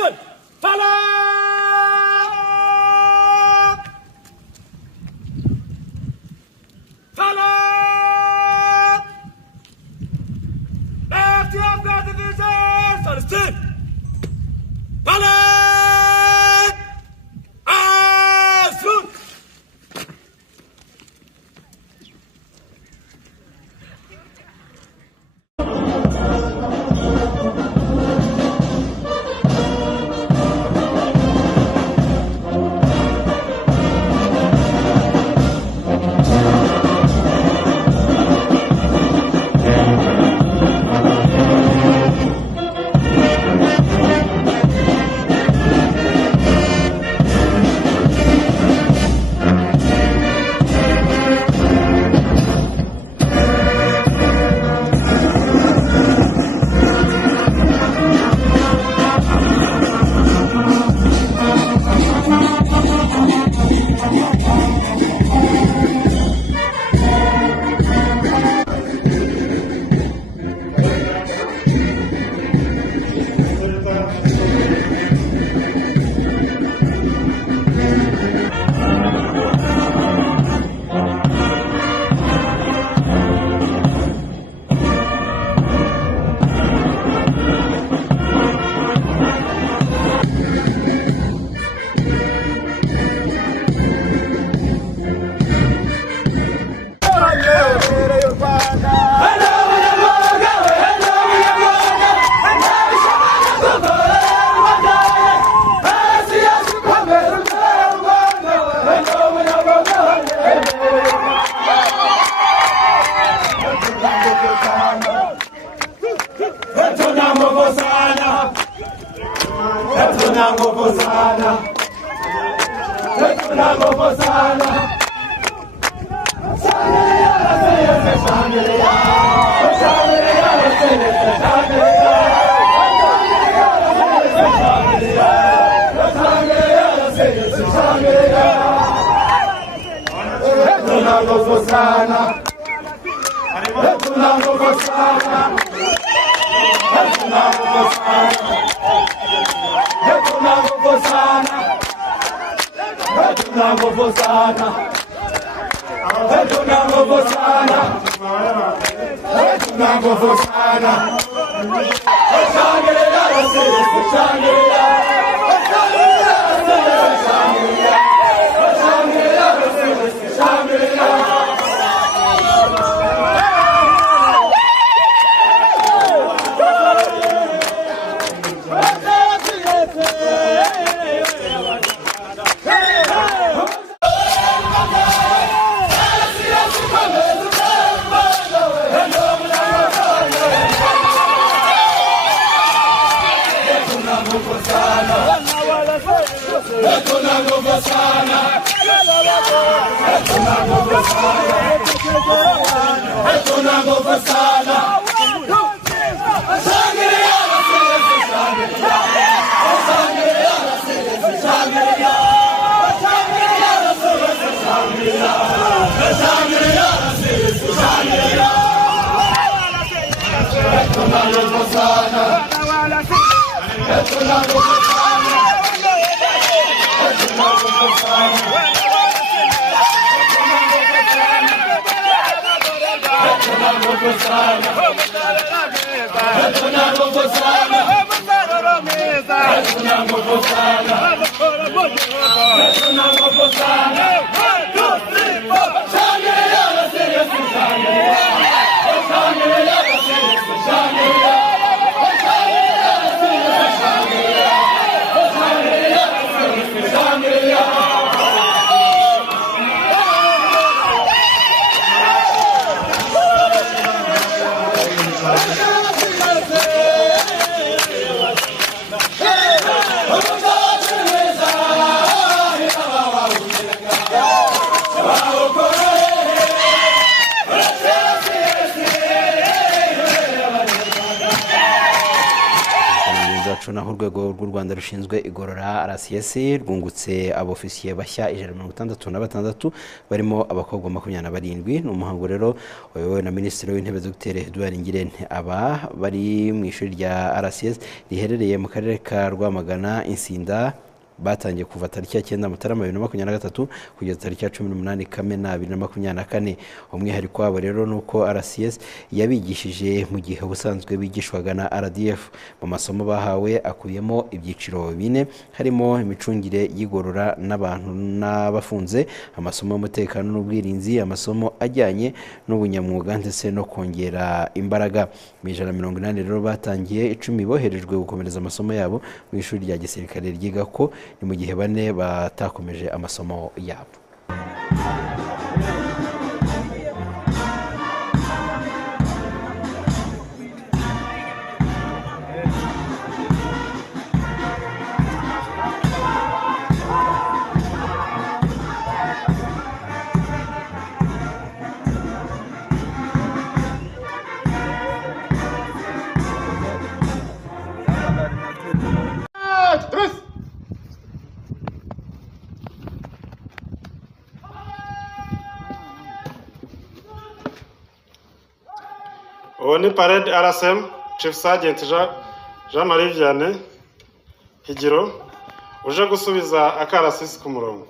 Attention! Fala! Fala! Left your blood division! Understood? Fala! Azul! wacu naho urwego rw'u Rwanda rushinzwe igorora RCS rwungutse abofisiye bashya 166 barimo abakobwa 27. Ni umuhango rero wayobowe na Minisitiri w'Intebe Dr Edouard Ngirente. Aba bari mu ishuri rya RCS riherereye mu karere ka Rwamagana Insinda batangiye kuva tariki ya 9 Mutarama 2023 kugeza tariki ya 18 Kamena 2024. Umwihariko wabo rero nuko RCS yabigishije mu gihe ubusanzwe bigishwaga na RDF. Mu masomo bahawe akuyemo ibyiciro 4 harimo imicungire y'igorora n'abantu n'abafunze, amasomo y'umutekano n'ubwirinzi, amasomo ajyanye n'ubunyamwuga ndetse no kongera imbaraga. Mu 180 rero batangiye 10 boherejwe gukomereza amasomo yabo mu ishuri rya gisirikare ryiga ko ni mu gihe 4 batakomeje amasomo yabo. uwo ni Parade RSM Chief Sergeant Jean-Marie Vianney Higiro uje gusubiza akarasisi ku murongo.